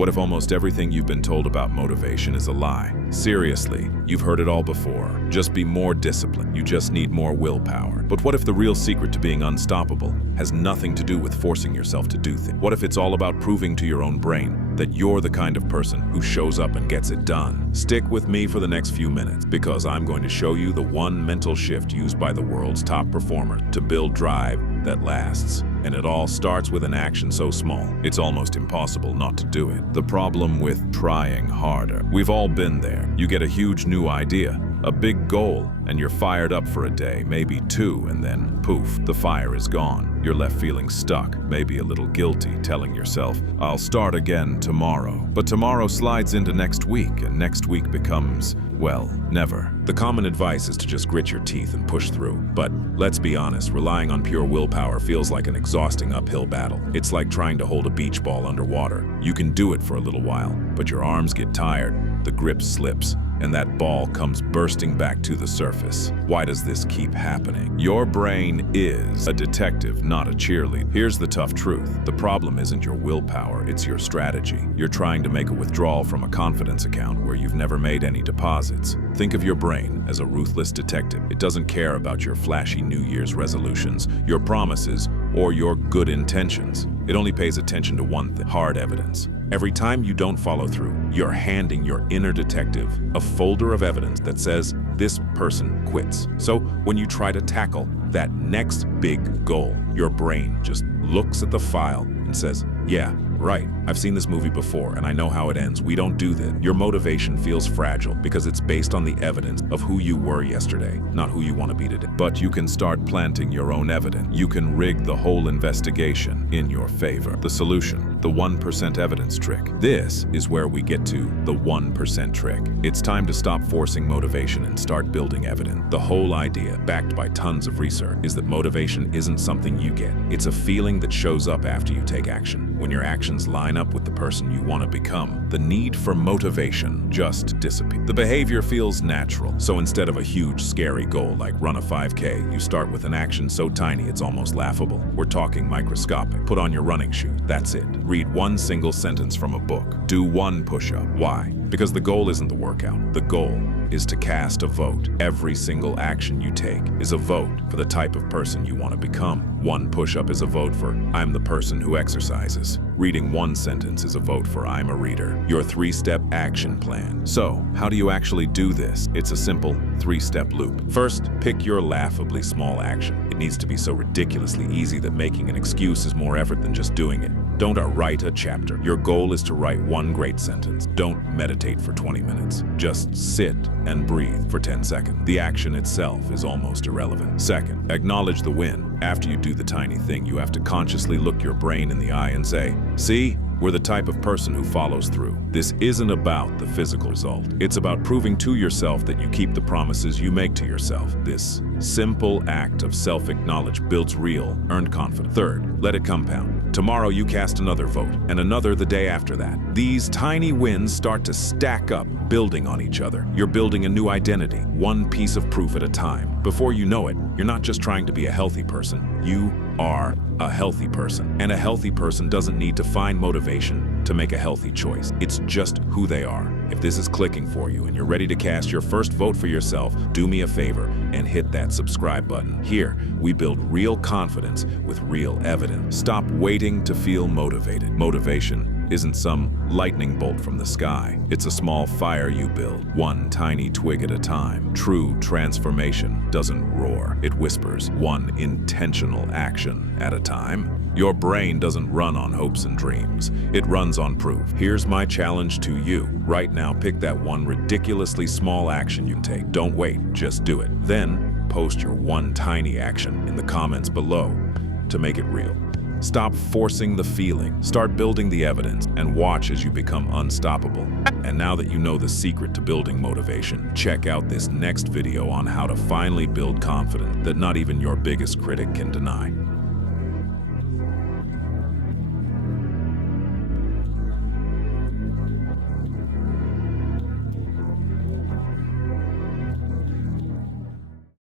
What if almost everything you've been told about motivation is a lie? Seriously, you've heard it all before. Just be more disciplined. You just need more willpower. But what if the real secret to being unstoppable has nothing to do with forcing yourself to do things? What if it's all about proving to your own brain that you're the kind of person who shows up and gets it done? Stick with me for the next few minutes, because I'm going to show you the one mental shift used by the world's top performers to build drive that lasts. And it all starts with an action so small, it's almost impossible not to do it. The problem with trying harder. We've all been there. You get a huge new idea, a big goal, and you're fired up for a day, maybe two, and then poof, the fire is gone. You're left feeling stuck, maybe a little guilty, telling yourself, I'll start again tomorrow. But tomorrow slides into next week, and next week becomes, well, never. The common advice is to just grit your teeth and push through. But let's be honest, relying on pure willpower feels like an exhausting uphill battle. It's like trying to hold a beach ball underwater. You can do it for a little while, but your arms get tired, the grip slips, and that ball comes bursting back to the surface. Why does this keep happening? Your brain is a detective, not a cheerleader. Here's the tough truth. The problem isn't your willpower, it's your strategy. You're trying to make a withdrawal from a confidence account where you've never made any deposits. Think of your brain as a ruthless detective. It doesn't care about your flashy New Year's resolutions, your promises, or your good intentions. It only pays attention to one thing: hard evidence. Every time you don't follow through, you're handing your inner detective a folder of evidence that says this person quits. So when you try to tackle that next big goal, your brain just looks at the file and says, yeah, right, I've seen this movie before and I know how it ends. We don't do that. Your motivation feels fragile because it's based on the evidence of who you were yesterday, not who you want to be today. But you can start planting your own evidence. You can rig the whole investigation in your favor. The solution, the 1% evidence trick. This is where we get to the 1% trick. It's time to stop forcing motivation and start building evidence. The whole idea, backed by tons of research, is that motivation isn't something you get. It's a feeling that shows up after you take action. When your actions line up with the person you want to become, the need for motivation just disappears. The behavior feels natural. So instead of a huge, scary goal like run a 5K, you start with an action so tiny it's almost laughable. We're talking microscopic. Put on your running shoes. That's it. Read one single sentence from a book. Do one push-up. Why? Because the goal isn't the workout. The goal is to cast a vote. Every single action you take is a vote for the type of person you want to become. One push-up is a vote for I'm the person who exercises. Reading one sentence is a vote for I'm a reader. Your 3-step action plan. So, how do you actually do this? It's a simple 3-step loop. First, pick your laughably small action. It needs to be so ridiculously easy that making an excuse is more effort than just doing it. Don't write a chapter. Your goal is to write one great sentence. Don't meditate for 20 minutes. Just sit and breathe for 10 seconds. The action itself is almost irrelevant. Second, acknowledge the win. After you do the tiny thing, you have to consciously look your brain in the eye and say, see? We're the type of person who follows through. This isn't about the physical result. It's about proving to yourself that you keep the promises you make to yourself. This simple act of self-acknowledge builds real, earned confidence. Third, let it compound. Tomorrow you cast another vote, and another the day after that. These tiny wins start to stack up, building on each other. You're building a new identity, one piece of proof at a time. Before you know it, you're not just trying to be a healthy person. You are a healthy person. And a healthy person doesn't need to find motivation to make a healthy choice. It's just who they are. If this is clicking for you and you're ready to cast your first vote for yourself, do me a favor and hit that subscribe button. Here, we build real confidence with real evidence. Stop waiting to feel motivated. Motivation isn't some lightning bolt from the sky. It's a small fire you build, one tiny twig at a time. True transformation doesn't roar, it whispers, one intentional action at a time. Your brain doesn't run on hopes and dreams. It runs on proof. Here's my challenge to you. Right now, pick that one ridiculously small action you can take. Don't wait, just do it. Then, post your one tiny action in the comments below to make it real. Stop forcing the feeling, start building the evidence, and watch as you become unstoppable. And now that you know the secret to building motivation, check out this next video on how to finally build confidence that not even your biggest critic can deny.